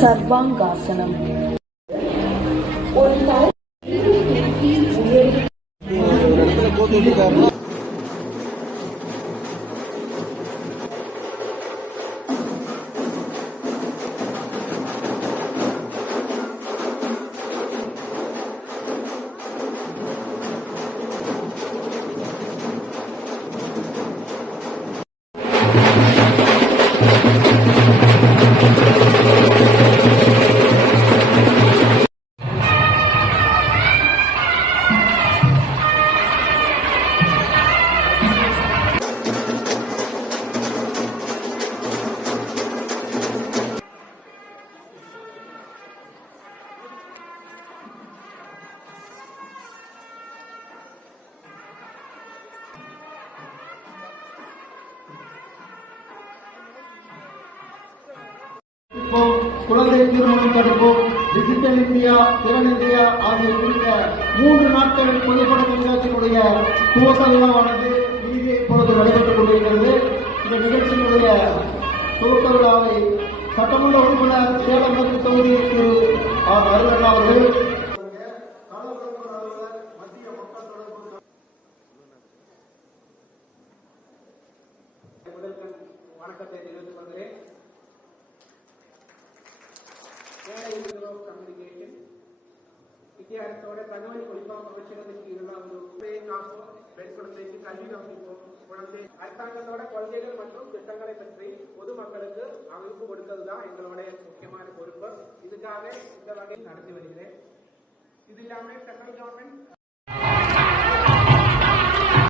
சர்வாங்காசனம். குழந்தை திருமணம் தடுப்போம், digital India, திறன் இந்தியா ஆகிய குறித்த 3 நாட்கள் பொதுப்பட கண்காட்சியினுடைய துவக்க விழாவானது இங்கே இப்பொழுது நடைபெற்றுக் கொண்டிருக்கிறது. இந்த நிகழ்ச்சியினுடைய துவக்க விழாவை சட்டமன்ற உறுப்பினர் சேலம் மேற்கு தொகுதி திரு அருண் அவர்கள், வணக்கத்தை தெரிவித்துக் கொள்கிறேன். கம்யூனிகேஷன் வித்தியாசத்தோட தகவல் ஒளிபரப்பு அமைச்சகத்திற்கு இருந்தாலும் பெண் குழந்தைக்கு கல்வி அமைப்போம், குழந்தை அரசாங்கத்தோட கொள்கைகள் மற்றும் திட்டங்களை பற்றி பொதுமக்களுக்கு அமைப்பு கொடுத்ததுதான் எங்களுடைய முக்கியமான பொறுப்பு. இதுக்காக இந்த வகையில் நடத்தி வருகிறேன். இது இல்லாமல் சென்ட்ரல் கவர்மெண்ட்